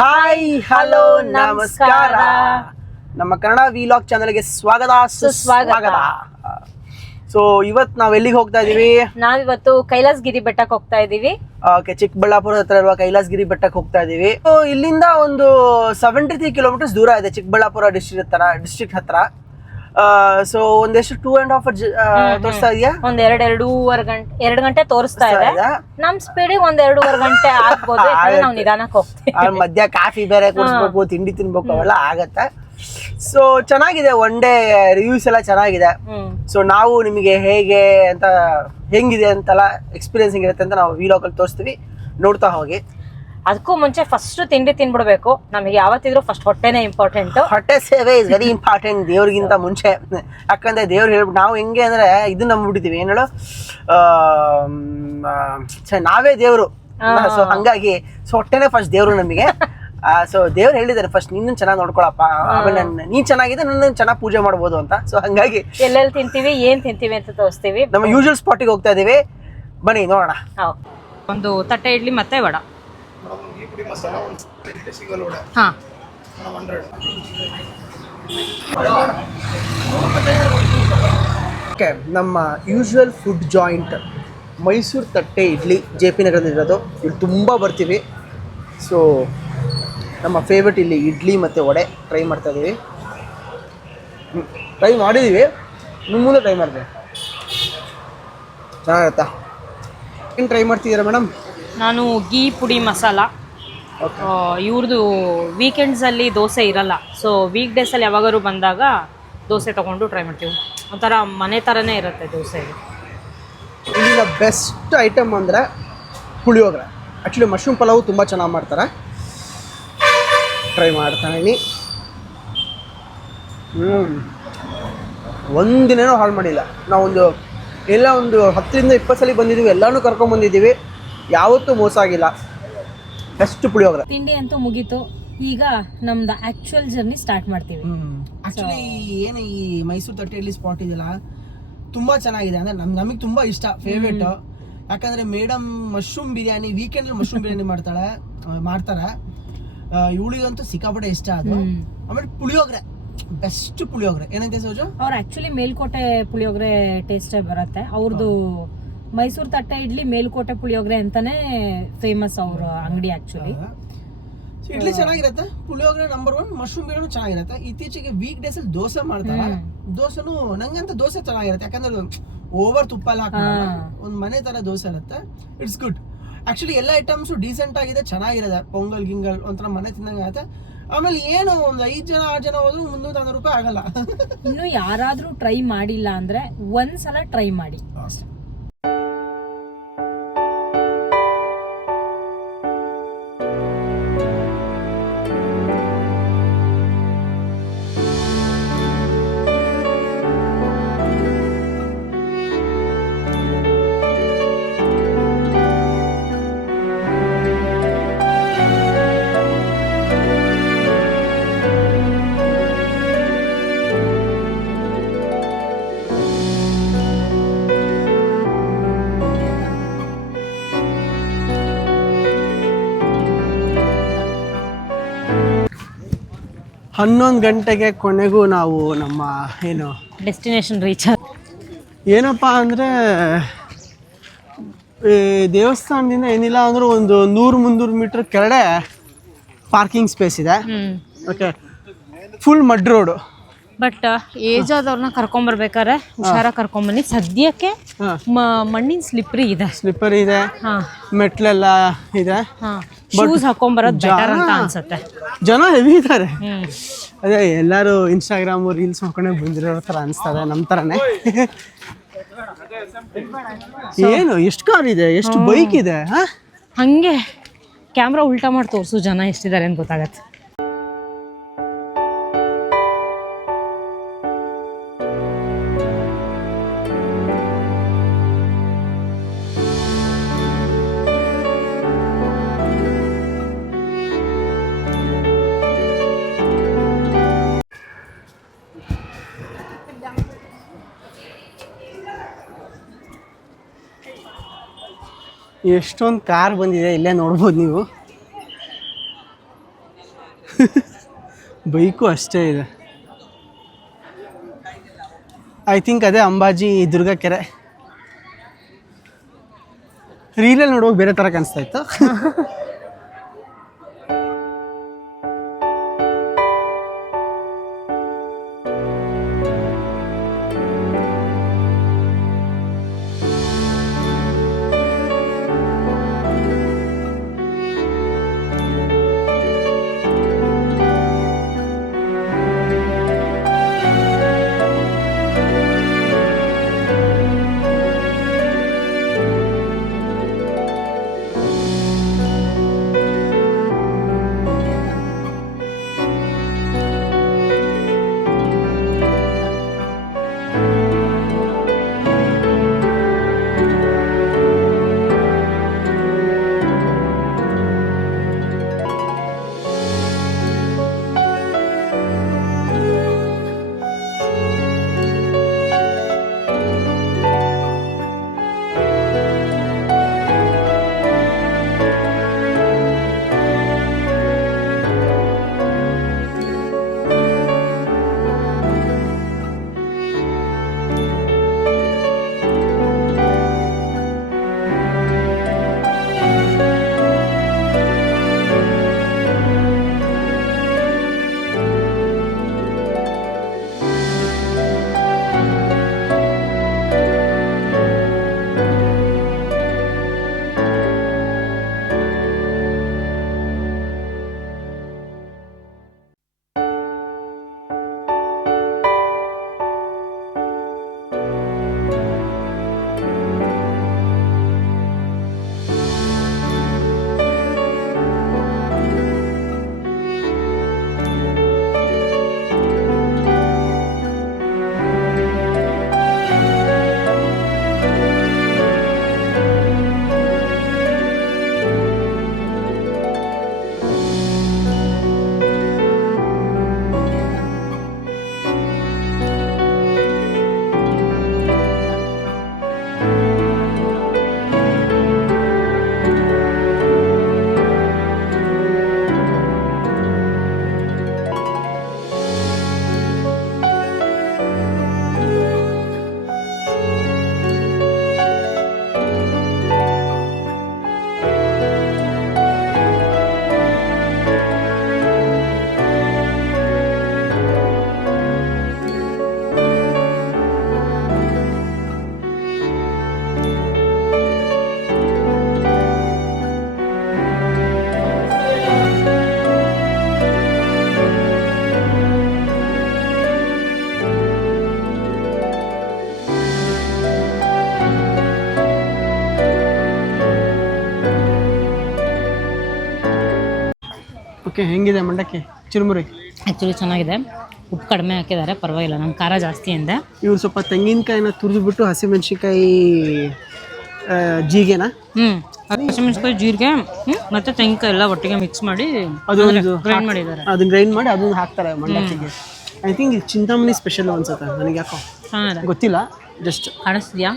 Hi hello ನಮಸ್ಕಾರ. ನಮ್ಮ Kannada vlog ಚಾನಲ್ಗೆ ಸ್ವಾಗತ ಸುಸ್ವಾಗತ. ಸೊ ಇವತ್ತು ನಾವ್ ಎಲ್ಲಿಗೆ ಹೋಗ್ತಾ ಇದೀವಿ? ನಾವಿವತ್ತು ಕೈಲಾಸಗಿರಿ ಬೆಟ್ಟಕ್ಕೆ ಹೋಗ್ತಾ ಇದೀವಿ. ಚಿಕ್ಕಬಳ್ಳಾಪುರ ಹತ್ರ ಇರುವ ಕೈಲಾಸಗಿರಿ ಬೆಟ್ಟಕ್ಕೆ ಹೋಗ್ತಾ ಇದೀವಿ. ಇಲ್ಲಿಂದ ಒಂದು 73 ಕಿಲೋಮೀಟರ್ಸ್ ದೂರ ಇದೆ ಚಿಕ್ಕಬಳ್ಳಾಪುರ ಡಿಸ್ಟ್ರಿಕ್ಟ್ ಹತ್ರ. ಸೊ ಒಂದೆಷ್ಟು 2.5 hours ತೋರಿಸ್ತಾ ಇದೆಯಾ? ಒಂದ್ ಎರಡು ಗಂಟೆ ತೋರಿಸ್ತಾ ಇದೆ. ನಮ್ ಸ್ಪೀಡಿಗೆ ಒಂದ್ 2.5 ಗಂಟೆ ಆಗ್ಬೋದು. ನಾವು ನಿಧಾನಕ್ಕೆ ಹೋಗ್ತೀವಿ. ಮಧ್ಯ ಕಾಫಿ ಬೇರೆ ಕುಡಿಸ್ಬೇಕು, ತಿಂಡಿ ತಿನ್ಬೇಕು, ಅವೆಲ್ಲ ಆಗತ್ತೆ. ಸೊ ಚೆನ್ನಾಗಿದೆ, ಒನ್ ಡೇ ರಿವ್ಯೂಸ್ ಎಲ್ಲ ಚೆನ್ನಾಗಿದೆ. ಸೊ ನಾವು ನಿಮಗೆ ಹೆಂಗಿದೆ ಅಂತೆಲ್ಲ ಎಕ್ಸ್ಪೀರಿಯನ್ಸ್ ಹೆಂಗಿರುತ್ತೆ ಅಂತ ನಾವು ವಿಲಾಗ್ ಅಲ್ಲಿ ತೋರಿಸ್ತೀವಿ, ನೋಡ್ತಾ ಹೋಗಿ. ಅದಕ್ಕೂ ಮುಂಚೆ ಫಸ್ಟ್ ತಿಂಡಿ ತಿನ್ಬಿಡ್ಬೇಕು. ನಮಗೆ ಯಾವತ್ತಿದ್ರು ಫಸ್ಟ್ ಹೊಟ್ಟೆನೇ ಇಂಪಾರ್ಟೆಂಟ್. ಹೊಟ್ಟೆ ಸೇವೆ ಇಸ್ ವೆರಿ ಇಂಪಾರ್ಟೆಂಟ್ ದೇವ್ರಿಗಿಂತ ಮುಂಚೆ. ಯಾಕಂದ್ರೆ ದೇವ್ರು ಹೇಳ್ಬಿಟ್ಟು ನಾವು ಹೆಂಗೆ ಅಂದ್ರೆ ಇದು ನಂಬಿಡ್ತೀವಿ, ಏನ್ ಹೇಳು, ನಾವೇ ದೇವ್ರು. ಸೊ ಹಂಗಾಗಿ ಹೊಟ್ಟೆನೆ ಫಸ್ಟ್ ದೇವ್ರು ನಮಗೆ. ಸೊ ದೇವ್ರು ಹೇಳಿದ್ದಾರೆ ಫಸ್ಟ್ ನಿನ್ನ ಚೆನ್ನಾಗಿ ನೋಡ್ಕೊಳಪ್ಪ, ಆಮೇಲೆ ನೀನ್ ಚೆನ್ನಾಗಿದೆ ನನ್ನ ಚೆನ್ನಾಗಿ ಪೂಜೆ ಮಾಡ್ಬೋದು ಅಂತ. ಸೊ ಹಂಗಾಗಿ ಎಲ್ಲೆಲ್ಲಿ ತಿಂತೀವಿ, ಏನ್ ತಿಂತೀವಿ ಅಂತ ತೋರಿಸ್ತೀವಿ. ನಮ್ಮ ಯೂಶುವಲ್ ಸ್ಪಾಟಿಗೆ ಹೋಗ್ತಾ ಇದೀವಿ, ಬನ್ನಿ ನೋಡೋಣ. ಒಂದು ತಟ್ಟೆ ಇಡ್ಲಿ ಮತ್ತೆ ವಡ. ನಮ್ಮ ಯೂಶುವಲ್ ಫುಡ್ ಜಾಯಿಂಟ್ ಮೈಸೂರು ತಟ್ಟೆ ಇಡ್ಲಿ JP ನಗರದಲ್ಲಿರೋದು. ಇಲ್ಲಿ ತುಂಬ ಬರ್ತೀವಿ. ಸೊ ನಮ್ಮ ಫೇವ್ರೆಟ್ ಇಲ್ಲಿ ಇಡ್ಲಿ ಮತ್ತು ವಡೆ ಟ್ರೈ ಮಾಡ್ತಾ ಇದ್ದೀವಿ. ಟ್ರೈ ಮಾಡಿದ್ದೀವಿ, ನಿಮ್ಮ ಮುಂದೆ ಟ್ರೈ ಮಾಡಿದೆ. ಚೆನ್ನಾಗಿರುತ್ತಾ? ಏನು ಟ್ರೈ ಮಾಡ್ತಿದ್ದೀರಾ ಮೇಡಮ್? ನಾನು ಗೀ ಪುಡಿ ಮಸಾಲ. ಇವ್ರದ್ದು ವೀಕೆಂಡ್ಸಲ್ಲಿ ದೋಸೆ ಇರಲ್ಲ. ಸೊ ವೀಕ್ ಡೇಸಲ್ಲಿ ಯಾವಾಗಾದ್ರು ಬಂದಾಗ ದೋಸೆ ತೊಗೊಂಡು ಟ್ರೈ ಮಾಡ್ತೀವಿ. ಒಂಥರ ಮನೆ ಥರನೇ ಇರುತ್ತೆ ದೋಸೆ. ಇಲ್ಲಿನ ಬೆಸ್ಟ್ ಐಟಮ್ ಅಂದರೆ ಪುಳಿಯೋಗರೆ. ಆ್ಯಕ್ಚುಲಿ ಮಶ್ರೂಮ್ ಪಲಾವು ತುಂಬ ಚೆನ್ನಾಗಿ ಮಾಡ್ತಾರೆ, ಟ್ರೈ ಮಾಡ್ತಾನೆ. ಒಂದಿನೇನೋ ಹಾಳು ಮಾಡಿಲ್ಲ. ನಾವೊಂದು ಎಲ್ಲ ಒಂದು 10-20 ಸಲ ಬಂದಿದ್ದೀವಿ, ಎಲ್ಲನೂ ಕರ್ಕೊಂಡ್ಬಂದಿದ್ದೀವಿ, ಯಾವತ್ತೂ ಮೋಸ ಆಗಿಲ್ಲ. ಬೆಸ್ಟ್ ಪುಳಿಯೋಗರೆ. ತಿಂಡಿ ಅಂತೂ ಮುಗೀತು. ಈಗ ನಮ್ದು ಆಕ್ಚುಯಲ್ ಜರ್ನಿ ಸ್ಟಾರ್ಟ್ ಮಾಡ್ತೀವಿ. ಆ್ಯಕ್ಚುಲಿ ಏನು ಈ ಮೈಸೂರು ತಟ್ಟೆ ಇಡ್ಲಿ ಸ್ಪಾಟ್ ಇದೆಯಲ್ಲ, ತುಂಬ ಚೆನ್ನಾಗಿದೆ. ಅಂದರೆ ನಮಗೆ ತುಂಬ ಇಷ್ಟ, ಫೇವ್ರೇಟ್. ಯಾಕಂದರೆ ಮೇಡಮ್ ಮಶ್ರೂಮ್ ಬಿರಿಯಾನಿ, ವೀಕೆಂಡಲ್ಲಿ ಮಶ್ರೂಮ್ ಬಿರಿಯಾನಿ ಮಾಡ್ತಾರೆ. ಇವಳಿಗಂತೂ ಸಿಕ್ಕಾಪಟ್ಟೆ ಇಷ್ಟ ಅದು. ಆಮೇಲೆ ಪುಳಿಯೋಗರೆ, ಬೆಸ್ಟ್ ಪುಳಿಯೋಗರೆ. ಏನಂತೆ ಸೋಜು? ಅವ್ರು ಆಕ್ಚುಲಿ ಮೇಲ್ಕೋಟೆ ಪುಳಿಯೋಗರೆ ಟೇಸ್ಟೇ ಬರುತ್ತೆ. ಅವ್ರದ್ದು ಮೈಸೂರು ತಟ್ಟೆ ಇಡ್ಲಿ ಮೇಲ್ಕೋಟೆ ಪುಳಿಯೋಗರೆ ಅಂತಾನೆ ಫೇಮಸ್ ಅವ್ರ ಅಂಗಡಿ. ಆಕ್ಚುಲಿ ಇಡ್ಲಿ ಚೆನ್ನಾಗಿರುತ್ತೆ, ಪುಳಿಯೋಗರೆ ನಂಬರ್ 1, ಮಶ್ರೂಮ್ ಬಿರಿಯಾನಿ ಚೆನ್ನಾಗಿರುತ್ತೆ. ಇತ್ತೀಚೆಗೆ ವೀಕ್ ಡೇಸ್ ಅಲ್ಲಿ ದೋಸೆ ಮಾಡ್ತಾರೆ. ದೋಸೆನು ನಂಗಂತ ದೋಸೆ ಚೆನ್ನಾಗಿರುತ್ತೆ, ಯಾಕಂದ್ರೆ ಓವರ್ ತುಪ್ಪ ಎಲ್ಲ ಹಾಕಲ್ಲ, ಒಂದು ಮನೆ ತರ ದೋಸೆ ಇರುತ್ತೆ. It's good. ಆಕ್ಚುಲಿ ಎಲ್ಲ ಐಟಮ್ಸು ಡೀಸೆಂಟ್ ಆಗಿದೆ, ಚೆನ್ನಾಗಿರುತ್ತೆ. ಪೊಂಗಲ್ ಗಿಂಗಲ್ ಒಂಥರ ಮನೆ ತಿನ್ನಂಗೆ ಆಗುತ್ತೆ. ಆಮೇಲೆ ಏನು ಒಂದು 5 ಜನ 6 ಜನ ಹೋದ್ರು 300-400 ರೂಪಾಯಿ ಆಗಲ್ಲ. ಇನ್ನು ಯಾರಾದ್ರೂ ಟ್ರೈ ಮಾಡಿಲ್ಲ ಅಂದ್ರೆ ಒಂದ್ಸಲ ಟ್ರೈ ಮಾಡಿ. ಹನ್ನೊಂದು ಗಂಟೆಗೆ ಕೊನೆಗೂ ನಾವು ನಮ್ಮ ಡೆಸ್ಟಿನೇಷನ್ ರೀಚ್. ಏನಪ್ಪ ಅಂದರೆ ದೇವಸ್ಥಾನದಿಂದ ಏನಿಲ್ಲ ಅಂದರೂ ಒಂದು 100-300 ಮೀಟರ್ ಕೆಳಗಡೆ ಪಾರ್ಕಿಂಗ್ ಸ್ಪೇಸ್ ಇದೆ. Okay, full mud road. But age ಆದವ್ರನ್ನ ಕರ್ಕೊಂಬರ್ಬೇಕಾದ್ರೆ ಹುಷಾರಾಗಿ ಕರ್ಕೊಂಬನ್ನಿ. ಸದ್ಯಕ್ಕೆ ಮಣ್ಣಿನ ಸ್ಲಿಪ್ಪರಿ ಇದೆ, ಮೆಟ್ಲೆಲ್ಲ ಇದೆ. ಶೂಸ್ ಹಾಕೊಂಬರೋದು ಬೆಟರ್ ಅಂತ ಅನ್ಸುತ್ತೆ. ಜನ ಹೆವಿ ಇದ್ದಾರೆ. ಅದೇ ಎಲ್ಲರೂ ಇನ್ಸ್ಟಾಗ್ರಾಮ್ ರೀಲ್ಸ್ ಮಾಡ್ಕೊಂಡೆ ಬಂದಿರೋ ಥರ ಅನಿಸ್ತದೆ, ನಮ್ಮ ಥರನೇ. ಏನು ಎಷ್ಟು ಕಾರ್ ಇದೆ, ಎಷ್ಟು ಬೈಕ್ ಇದೆ. ಹಂಗೆ ಕ್ಯಾಮ್ರಾ ಉಲ್ಟಾ ಮಾಡಿ ತೋರಿಸು, ಜನ ಎಷ್ಟಿದ್ದಾರೆ ಅಂತ ಗೊತ್ತಾಗತ್ತೆ. ಎಷ್ಟೊಂದು ಕಾರ್ ಬಂದಿದೆ, ಇಲ್ಲೇ ನೋಡ್ಬೋದು ನೀವು. ಬೈಕು ಅಷ್ಟೇ ಇದೆ. ಐ ಥಿಂಕ್ ಅದೇ ಅಂಬಾಜಿ ದುರ್ಗಾ ಕೆರೆ. ರೀಲಲ್ಲಿ ನೋಡುವಾಗ ಬೇರೆ ಥರ ಕಾಣಿಸ್ತಾ ಇತ್ತು. ಓಕೆ, ಹೆಂಗಿದೆ ಮಂಡಕ್ಕಿ ಚುರುಮುರಿ? ಆ್ಯಕ್ಚುಲಿ ಚೆನ್ನಾಗಿದೆ, ಉಪ್ಪು ಕಡಿಮೆ ಹಾಕಿದ್ದಾರೆ, ಪರವಾಗಿಲ್ಲ. ನಂಗೆ ಖಾರ ಜಾಸ್ತಿ ಅಂದೆ. ಇವ್ರು ಸ್ವಲ್ಪ ತೆಂಗಿನಕಾಯಿನ ತುರಿದ್ಬಿಟ್ಟು ಹಸಿಮೆಣ್ಸಿನ್ಕಾಯಿ ಜೀಗೆನಾ ಹಸಿಮೆಣ್ಸಿನ್ಕಾಯಿ ಜೀರಿಗೆ ಮತ್ತು ತೆಂಗಿನಕಾಯಿ ಎಲ್ಲ ಒಟ್ಟಿಗೆ ಮಿಕ್ಸ್ ಮಾಡಿ ಅದೊಂದು ಗ್ರೈಂಡ್ ಮಾಡಿದ್ದಾರೆ. ಅದನ್ನ ಗ್ರೈಂಡ್ ಮಾಡಿ ಅದನ್ನು ಹಾಕ್ತಾರೆ ಮಂಡಕ್ಕಿಗೆ. ಐ ಥಿಂಕ್ ಇದು ಚಿಂತಾಮಣಿ ಸ್ಪೆಷಲ್ ಅನ್ಸುತ್ತೆ ನನಗೆ, ಯಾಕೋ ಚೆನ್ನಾಗಿದೆ. ಗೊತ್ತಿಲ್ಲ, ಜಸ್ಟ್ ಕಾಣಿಸ್ತಿದ್ಯಾ?